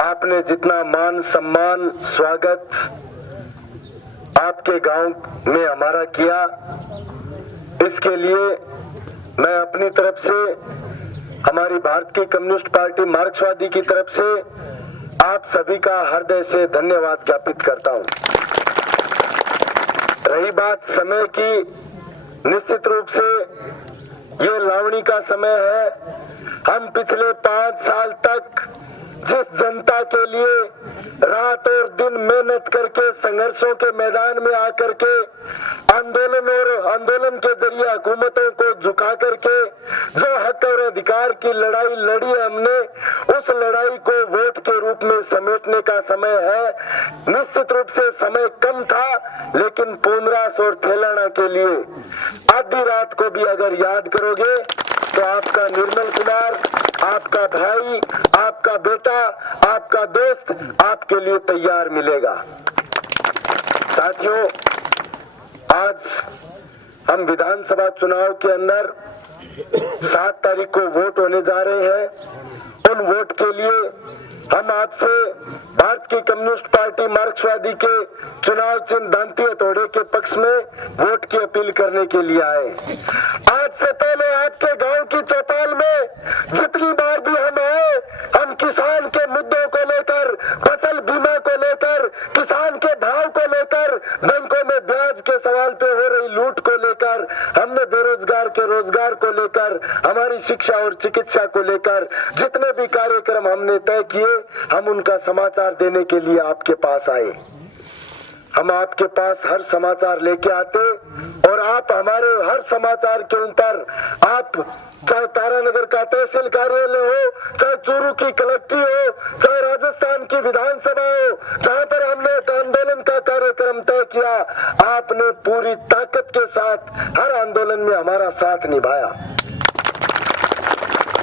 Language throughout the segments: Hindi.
आपने जितना मान सम्मान स्वागत आपके गांव में हमारा किया, इसके लिए मैं अपनी तरफ से, हमारी भारतीय कम्युनिस्ट पार्टी मार्क्सवादी की तरफ से आप सभी का हृदय से धन्यवाद ज्ञापित करता हूं। रही बात समय की, निश्चित रूप से ये लावणी का समय है। हम पिछले 5 साल तक जिस जनता के लिए रात और दिन मेहनत करके संघर्षों के मैदान में आकर के आंदोलन के जरिए हुकूमतों को झुका करके जो हक और अधिकार की लड़ाई लड़ी है हमने, उस लड़ाई को वोट के रूप में समेटने का समय है। निश्चित रूप से समय कम था, लेकिन पूर्णरास और थेलाना के लिए आधी रात को भी अगर याद करोगे तो आपका निर्मल कुमार, आपका भाई, आपका बेटा, आपका दोस्त आपके लिए तैयार मिलेगा। साथियों, आज हम विधानसभा चुनाव के अंदर 7 तारीख को वोट होने जा रहे हैं। उन वोट के लिए हम आपसे भारतीय कम्युनिस्ट पार्टी मार्क्सवादी के चुनाव चिन्ह दांती हथौड़े के पक्ष में वोट की अपील करने के लिए आए। आज से पहले आपके गांव की चौपाल में जितनी बार भी हम आए, हम किसान के मुद्दों को लेकर, फसल बीमा को लेकर, किसान के भाव को लेकर, बैंकों में ब्याज के सवाल पे हो रही लूट को लेकर, हमने बेरोजगार के रोजगार को लेकर, हमारी शिक्षा और चिकित्सा को लेकर जितने भी कार्यक्रम हमने तय किए, हम उनका समाचार देने के लिए आपके पास आए। हम आपके पास हर समाचार लेके आते और आप हमारे हर समाचार के ऊपर, आप चाहे तारानगर का तहसील कार्यालय हो, चाहे चूरू की कलेक्ट्री हो, चाहे राजस्थान की विधानसभा हो, जहां पर हमने एक आंदोलन का कार्यक्रम तय किया, आपने पूरी ताकत के साथ हर आंदोलन में हमारा साथ निभाया।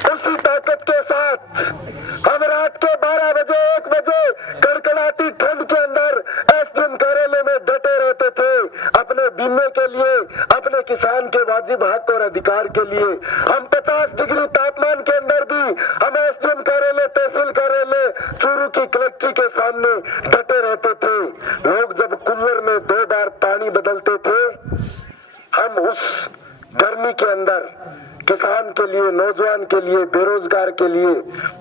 उसी ताकत के साथ हम रात के 12 बजे 1 बजे कड़कड़ाती ठंड के अंदर एसडीएम कार्यालय में डटे रहते थे, अपने बीमे के लिए, अपने किसान के वाजिब हक और अधिकार के लिए। हम 50 डिग्री तापमान के अंदर भी हम एसडीएम कार्यालय, तहसील कार्यालय, चूरू की कलेक्ट्री के सामने डटे रहते थे। लोग जब कूलर में 2 बार पानी बदलते थे, हम उस गर्मी के अंदर किसान के लिए, नौजवान के लिए, बेरोजगार के लिए,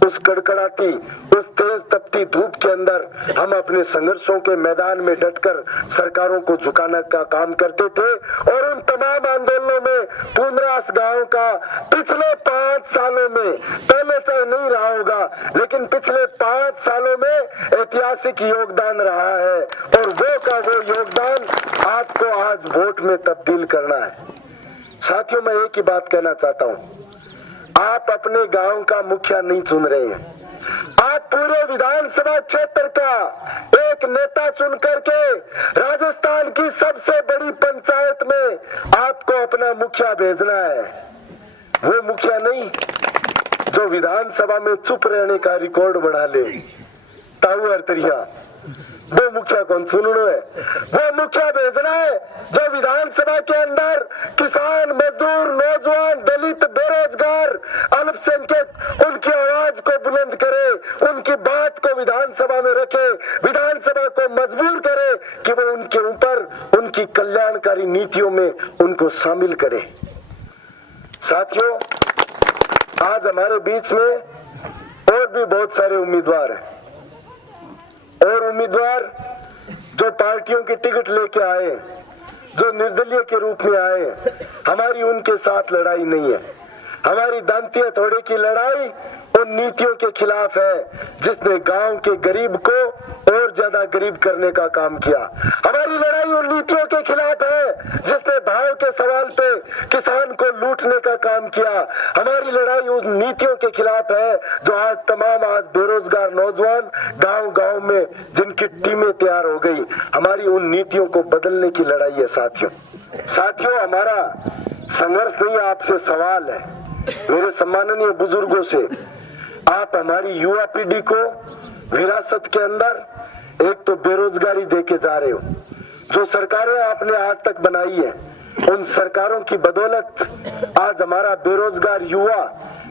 उस कड़कड़ाती, उस तेज तपती धूप के अंदर हम अपने संघर्षों के मैदान में डटकर सरकारों को झुकाने का काम करते थे। और उन तमाम आंदोलनों में पूर्णरास गांव का पिछले 5 सालों में, पहले चाहे नहीं रहा होगा, लेकिन पिछले 5 सालों में ऐतिहासिक योगदान रहा है। और वो योगदान आपको आज वोट में तब्दील करना है। साथियों, मैं एक ही बात कहना चाहता हूं, आप अपने गांव का मुखिया नहीं चुन रहे हैं, आप पूरे विधानसभा क्षेत्र का एक नेता चुन करके राजस्थान की सबसे बड़ी पंचायत में आपको अपना मुखिया भेजना है। वो मुखिया नहीं जो विधानसभा में चुप रहने का रिकॉर्ड बना ले, ताऊ अरतरिया, वो मुखिया कौन चुनना है? वो मुखिया भेजना है जो विधानसभा के अंदर किसान, मजदूर, नौजवान, दलित, बेरोजगार, अल्पसंख्यक, उनकी आवाज को बुलंद करे, उनकी बात को विधानसभा में रखे, विधानसभा को मजबूर करे कि वो उनके ऊपर, उनकी कल्याणकारी नीतियों में उनको शामिल करे। साथियों, आज हमारे बीच में और भी बहुत सारे उम्मीदवार हैं, और उम्मीदवार जो पार्टियों की टिकट लेके आए, जो निर्दलीय के रूप में आए, हमारी उनके साथ लड़ाई नहीं है। हमारी दांती हथौड़े की लड़ाई उन नीतियों के खिलाफ है जिसने गांव के गरीब को और ज्यादा गरीब करने का काम किया। हमारी लड़ाई उन नीतियों के खिलाफ है जिसने भाव के सवाल पे किसान को लूटने का काम किया। हमारी लड़ाई उन नीतियों के खिलाफ है जो आज बेरोजगार नौजवान गांव में जिनकी टीमें तैयार हो गई, हमारी उन नीतियों को बदलने की लड़ाई है। साथियों, हमारा संघर्ष नहीं, आपसे सवाल है। मेरे सम्माननीय बुजुर्गों से, आप हमारी युवा पीढ़ी को विरासत के अंदर एक तो बेरोजगारी देके जा रहे हो। जो सरकारें आपने आज तक बनाई है, उन सरकारों की बदौलत आज हमारा बेरोजगार युवा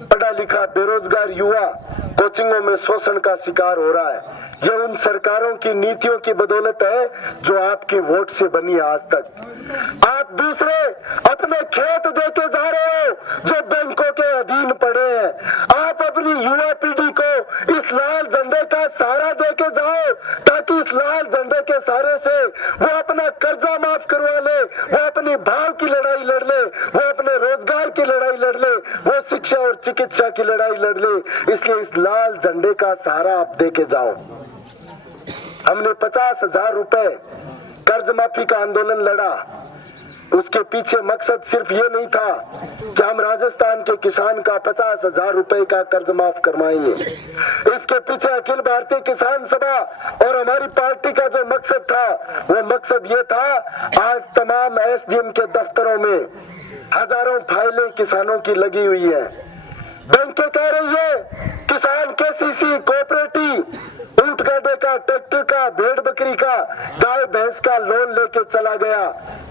पढ़ा लिखा बेरोजगार युवा कोचिंगों में शोषण का शिकार हो रहा है। यह उन सरकारों की नीतियों की बदौलत है जो आपकी वोट से बनी है आज तक। आप दूसरे अपने खेत देके जा रहे हो जो बैंकों के अधीन पड़े हैं। आप अपनी युवा पीढ़ी को इस लाल झंडे का सहारा देके जाओ ताकि इस लाल झंडे के सहारे से वो अपना कर्जा माफ करवा ले, वो अपनी भाव की लड़ाई लड़ ले, वो अपने रोजगार की लड़ाई लड़ ले, वो शिक्षा और चिकित्सा की लड़ाई लड़ ले। इसलिए इस लाल झंडे का सहारा आप देके जाओ। हमने 50,000 रुपए कर्ज माफी का आंदोलन लड़ा। उसके पीछे मकसद सिर्फ ये नहीं था कि हम राजस्थान के किसान का 50,000 रुपए का कर्ज माफ करवाएंगे। इसके पीछे अखिल भारतीय किसान सभा और हमारी पार्टी का जो मकसद था वो मकसद ये था, आज तमाम एसडीएम के दफ्तरों में हजारों फाइलें किसानों की लगी हुई है। बैंकें कह रही है किसान केसीसी, कोऑपरेटिव, ऊंट गाड़े का, ट्रैक्टर का, भेड़ बकरी का, गाय भैंस का लोन लेके चला गया,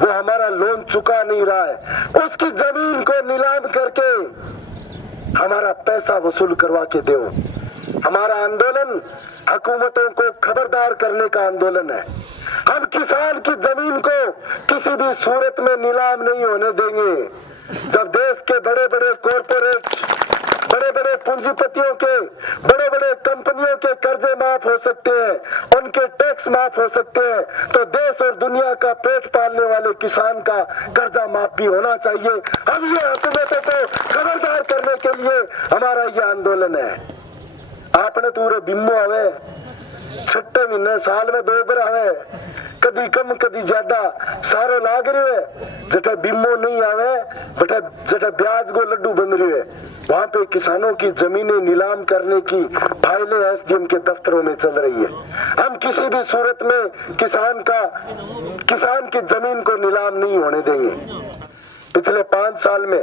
वो हमारा लोन चुका नहीं रहा है। उसकी जमीन को नीलाम करके हमारा पैसा वसूल करवा के दो। हमारा आंदोलन हुकूमतों को खबरदार करने का आंदोलन है। हम किसान की जमीन को किसी भी सूरत में नीलाम नहीं होने देंगे। जब देश के बड़े बड़े कॉरपोरेट, बड़े बड़े पूंजीपतियों के, बड़े बड़े कंपनियों के कर्जे माफ हो सकते हैं, उनके टैक्स माफ हो सकते हैं, तो देश और दुनिया का पेट पालने वाले किसान का कर्जा माफ भी होना चाहिए। हम ये हुकूमतों को खबरदार करने के लिए हमारा ये आंदोलन है। आपने पूरे बिम्बो आवे 6 महीने साल में 2 बार आवे, कभी कम कभी ज्यादा सारो लाग रही है। जटा बिम्बो नहीं आवे बेटा, जटा ब्याज को लड्डू बन रही है, वहां पे किसानों की जमीनें नीलाम करने की फाइलें एसडीएम के दफ्तरों में चल रही है। हम किसी भी सूरत में किसान की जमीन को नीलाम नहीं होने देंगे। पिछले 5 साल में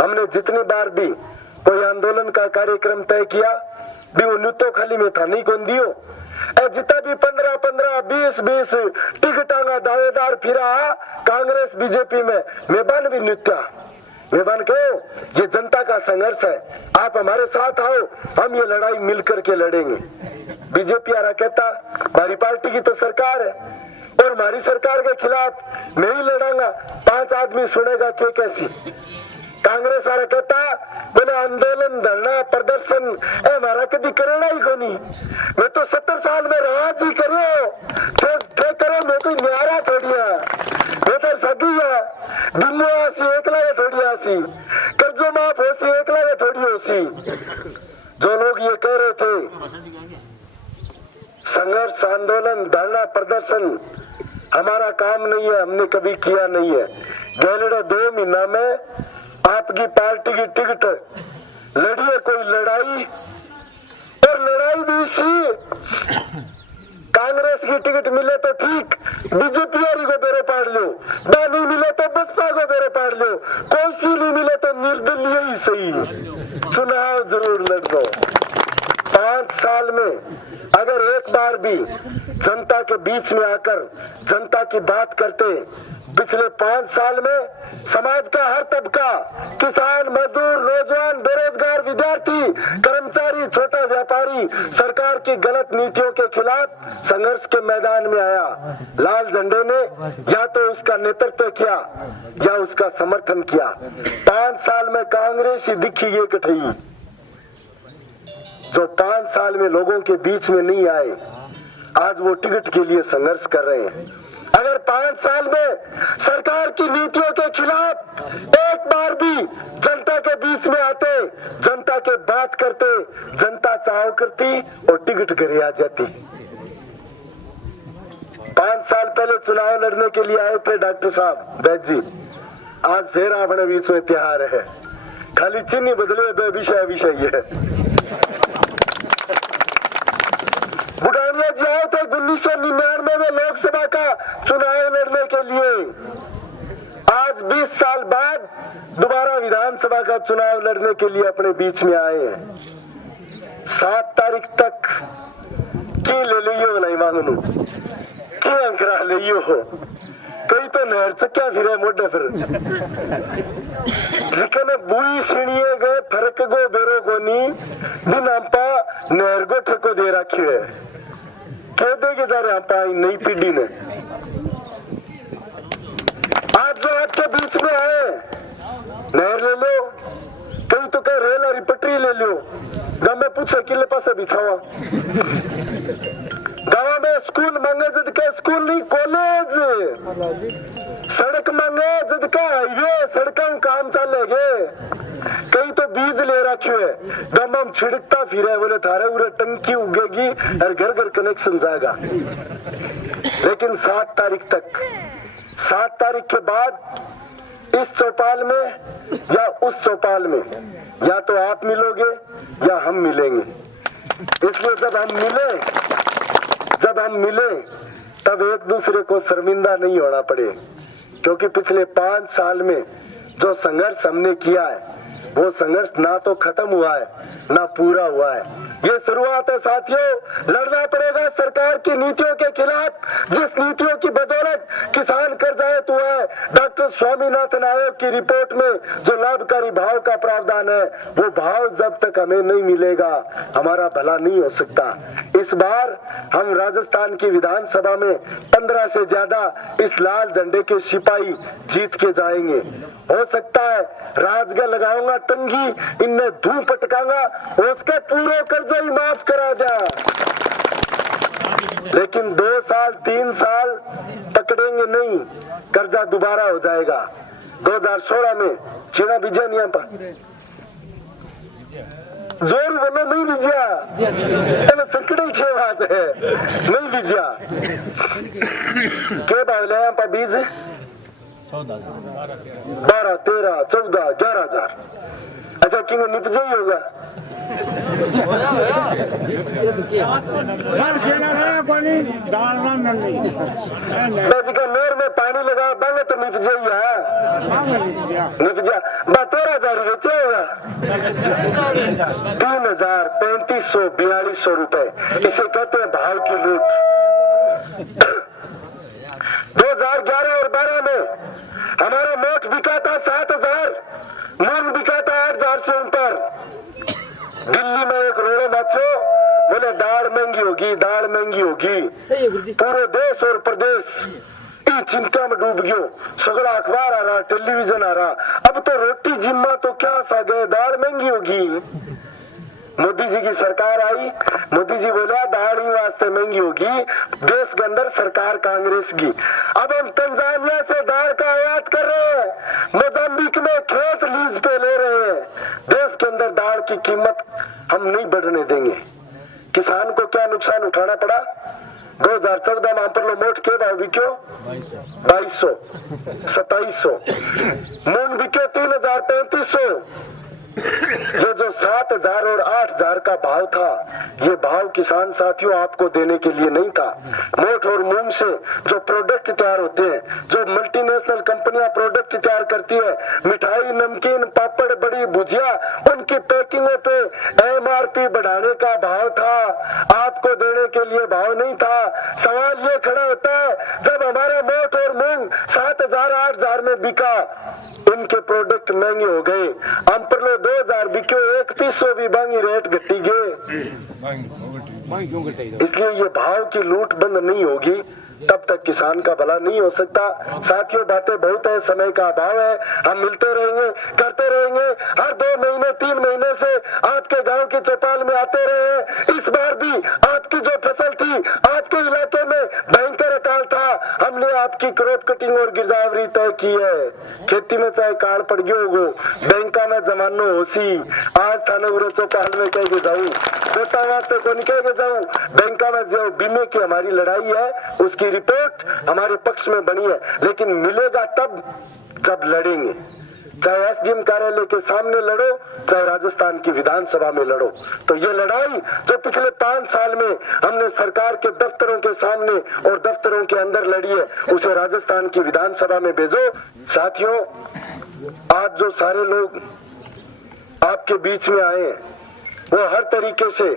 हमने जितनी बार भी कोई आंदोलन का कार्यक्रम तय किया भी वो नुतो खाली में था नहीं कौन दियो, जितना भी 15-15, 20-20 टिकटा का दावेदार फिरा कांग्रेस बीजेपी में, मेबान भी नृत्या मेबान कहो ये जनता का संघर्ष है, आप हमारे साथ आओ, हम ये लड़ाई मिलकर के लड़ेंगे। बीजेपी आ रहा कहता हमारी पार्टी की तो सरकार है और हमारी सरकार के खिलाफ मैं ही लड़ांगा, 5 आदमी सुनेगा के कैसी। कांग्रेस वाला कहता बोले आंदोलन, धरना, प्रदर्शन हमारा कभी करेगा ही को नहीं, मैं तो 70 साल में राज ही करो थे करो, मैं कोई न्यारा थोड़िया, मैं तो सगी है बिम्बो आसी एकला है थोड़ी आसी, कर्जो माफ होसी एकला है थोड़ी होसी। जो लोग ये कह रहे थे संघर्ष, आंदोलन, धरना, प्रदर्शन हमारा काम नहीं है, हमने कभी किया नहीं है। गैलड़े 2 महीना में आपकी पार्टी की टिकट लड़िए कोई लड़ाई, और लड़ाई भी इसी कांग्रेस की टिकट मिले तो ठीक, बीजेपी को बेरो पाड़ लो, नहीं मिले तो बसपा को बेरो पाड़ लो, कोई सी नहीं मिले तो निर्दलीय ही सही, चुनाव जरूर लड़ दो। 5 साल में अगर एक बार भी जनता के बीच में आकर जनता की बात करते, पिछले 5 साल में समाज का हर तबका, किसान, मजदूर, नौजवान, बेरोजगार, विद्यार्थी, कर्मचारी, छोटा व्यापारी सरकार की गलत नीतियों के खिलाफ संघर्ष के मैदान में आया। लाल झंडे ने या तो उसका नेतृत्व किया या उसका समर्थन किया। 5 साल में कांग्रेस ही दिखी ये कठई, जो 5 साल में लोगों के बीच में नहीं आए, आज वो टिकट के लिए संघर्ष कर रहे हैं। अगर 5 साल में सरकार की नीतियों के खिलाफ एक बार भी जनता के बीच में आते, जनता के बात करते, जनता चाव करती और टिकट घरे आ जाती। 5 साल पहले चुनाव लड़ने के लिए आए थे डॉक्टर साहब बैद जी, आज फिर अपने बीच में त्योहार है, खाली चिन्ह बदले विषय है। बुढ़ानिया जी आए थे 1999 में लोकसभा का चुनाव लड़ने के लिए, आज 20 साल बाद दोबारा विधानसभा का चुनाव लड़ने के लिए अपने बीच में आए हैं। 7 तारीख तक की ले लियो लाई मांगनू की अंकरा लियो हो, कई तो नहर चक्या फिरे मोटे फिर जिकने बुई सीणिए गए फरक गो बेरो कोनी दिन आपा नहर गो ठेको दे रखियो है कह देगे जा रहे आपा नई पीढ़ी ने आज जो आपके बीच में आए नहर ले लो कहीं तो कह रेल और पटरी ले लो गाँव में पूछे किले पास बिछावा गाँव में स्कूल मांगे जद के स्कूल नहीं कॉलेज सड़क मांगे जद का हाईवे सड़कों काम चलेगे कहीं तो बीज ले रखे है गाँव में छिड़कता फिरे बोले थारे उरे टंकी उगेगी और घर घर कनेक्शन जाएगा लेकिन 7 तारीख के बाद इस चौपाल में या उस चौपाल में या तो आप मिलोगे या हम मिलेंगे इसलिए जब हम मिले तब एक दूसरे को शर्मिंदा नहीं होना पड़े क्योंकि पिछले 5 साल में जो संघर्ष हमने किया है वो संघर्ष ना तो खत्म हुआ है ना पूरा हुआ है ये शुरुआत है साथियों लड़ना पड़ेगा सरकार की नीतियों के खिलाफ जिस नीतियों की बदौलत किसान कर्जदार हुआ है डॉक्टर स्वामीनाथन आयोग की रिपोर्ट में जो लाभकारी भाव का प्रावधान है वो भाव जब तक हमें नहीं मिलेगा हमारा भला नहीं हो सकता इस बार हम राजस्थान की विधानसभा में 15 से ज्यादा इस लाल झंडे के सिपाही जीत के जाएंगे हो सकता है राजगा लगाऊंगा टंगी इनमें धूम पटकाऊंगा उसके पूरे कर्जा ही माफ करा दिया लेकिन 2 साल 3 साल पकड़ेंगे नहीं कर्जा दोबारा हो जाएगा 2016 में चीना बीजा नहीं पर जोर बोलो नहीं बीजा संकट ही क्या बात है नहीं बीजा के बावले यहाँ पर बीज 12, 13, 14, 11,000 अच्छा किंग निपजा ही होगा नहर में पानी लगा बांगे तो निपजा ही है निपजा 13,000 बेचा होगा 3,000, 3,500, 4,200 रुपए इसे कहते हैं भाव की लूट 2011 और 12 में हमारा मोट बिका था 7,000 मूंग बिका था 8,000 से ऊपर दिल्ली में एक रोड़े नाचो बोले दाल महंगी होगी पूरे देश और प्रदेश चिंता में डूब गयो सगड़ा अखबार आ रहा टेलीविजन आ रहा अब तो रोटी जिम्मा तो क्या सा गए दाल महंगी होगी मोदी जी की सरकार आई मोदी जी बोला दाल ही वास्ते महंगी होगी देश के अंदर सरकार कांग्रेस की अब हम तंजानिया से दाल का आयात कर रहे हैं मोजाम्बिक में खेत लीज पे ले रहे हैं देश के अंदर दाल की कीमत हम नहीं बढ़ने देंगे किसान को क्या नुकसान उठाना पड़ा 2014 में पर लो मोट के भाव बिक्यो 2,200 2,700 मूंग बिक्यो 3,000 3,500 ये जो 7,000 और 8,000 का भाव था ये भाव किसान साथियों आपको देने के लिए नहीं था मोठ और मूंग से जो प्रोडक्ट तैयार होते हैं जो मल्टीनेशनल कंपनियां प्रोडक्ट तैयार करती है मिठाई नमकीन पापड़ बड़ी भुजिया उनकी पैकिंगों पे MRP बढ़ाने का भाव था आपको देने के लिए भाव नहीं था सवाल ये खड़ा होता है जब हमारा मोठ और मूंग 7,000 8,000 में बिका इनके प्रोडक्ट महंगे हो गए हम पर लो 2,000 बिक्यो 1 पैसों भी बांगी रेट घटी गए इसलिए ये भाव की लूट बंद नहीं होगी तब तक किसान का भला नहीं हो सकता साथियों बातें बहुत है समय का अभाव है हम मिलते रहेंगे करते रहेंगे हर 2 महीने 3 महीने से आपके गांव की चौपाल में आते रहे इस बार भी आपकी जो फसल थी आपके इलाके में भयंकर अकाल था हमने आपकी क्रॉप कटिंग और गिरदावरी तय की है खेती में चाहे काल पड़ गयो होगो बैंका में जमानो होसी आज थाने उरे चौपाल में कह के जाऊं बेटा वास्ते को निकल के जाऊं बैंका में जो बीमे की हमारी लड़ाई है उसकी रिपोर्ट हमारे पक्ष में बनी है लेकिन मिलेगा तब जब लड़ेंगे चाहे SDM कार्यालय के सामने लड़ो चाहे राजस्थान की विधानसभा में लड़ो तो ये लड़ाई जो पिछले 5 साल में हमने सरकार के दफ्तरों के सामने और दफ्तरों के अंदर लड़ी है उसे राजस्थान की विधानसभा में भेजो साथियों आज जो सारे लोग आपके बीच में आए हैं वो हर तरीके से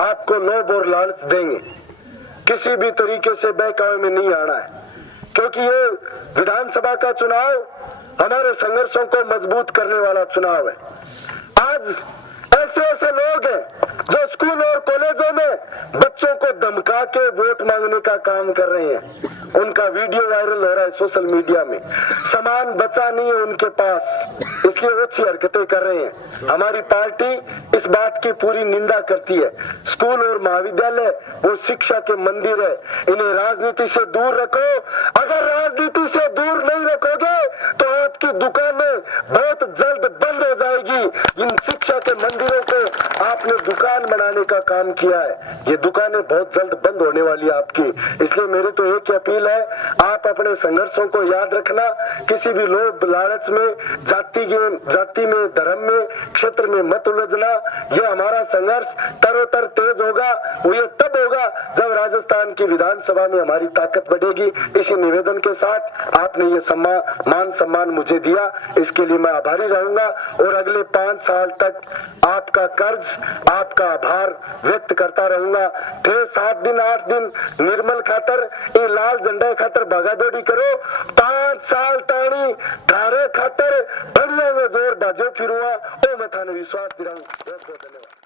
आपको नो बोर लालच देंगे किसी भी तरीके से बहकावे में नहीं आना है क्योंकि ये विधानसभा का चुनाव हमारे संघर्षों को मजबूत करने वाला चुनाव है। आज ऐसे ऐसे लोग हैं जो स्कूल और कॉलेजों में बच्चों को धमका के वोट मांगने का काम कर रहे हैं। उनका वीडियो वायरल हो रहा है सोशल मीडिया में। सामान बचा नहीं है उनके पास, इसलिए वो अच्छी हरकतें कर रहे हैं। हमारी पार्टी इस बात की पूरी निंदा करती है। स्कूल और महाविद्यालय वो शिक्षा के मंदिर है, इन्हें राजनीति से दूर रखो। अगर राजनीति से दूर नहीं रखोगे तो आपकी दुकानें बहुत जल्द बंद हो जाएगी। इन शिक्षा के मंदिरों को आपने दुकान बनाने का काम किया है, ये दुकानें बहुत जल्द बंद होने वाली है आपकी। इसलिए मेरी तो एक ही अपील है, आप अपने संघर्षों को याद रखना। किसी भी लोभ लालच में, जाति में, धर्म में, क्षेत्र में मत उलझना। ये हमारा संघर्ष तरोतर तेज होगा, वो ये तब होगा जब राजस्थान की विधानसभा में हमारी ताकत बढ़ेगी। इसी निवेदन के साथ आपने ये मान सम्मान मुझे दिया, इसके लिए मैं आभारी रहूंगा और अगले 5 साल तक आपका कर्ज, आपका आभार व्यक्त करता रहूंगा। थे 7 दिन 8 दिन निर्मल खातर, ये लाल झंडा खातर भागादौड़ी करो, 5 साल ताणी थारे खातर बढ़िया में जोर बाजो फिरुआ, ओ मैं थाने विश्वास दिलाऊं। बहुत बहुत धन्यवाद।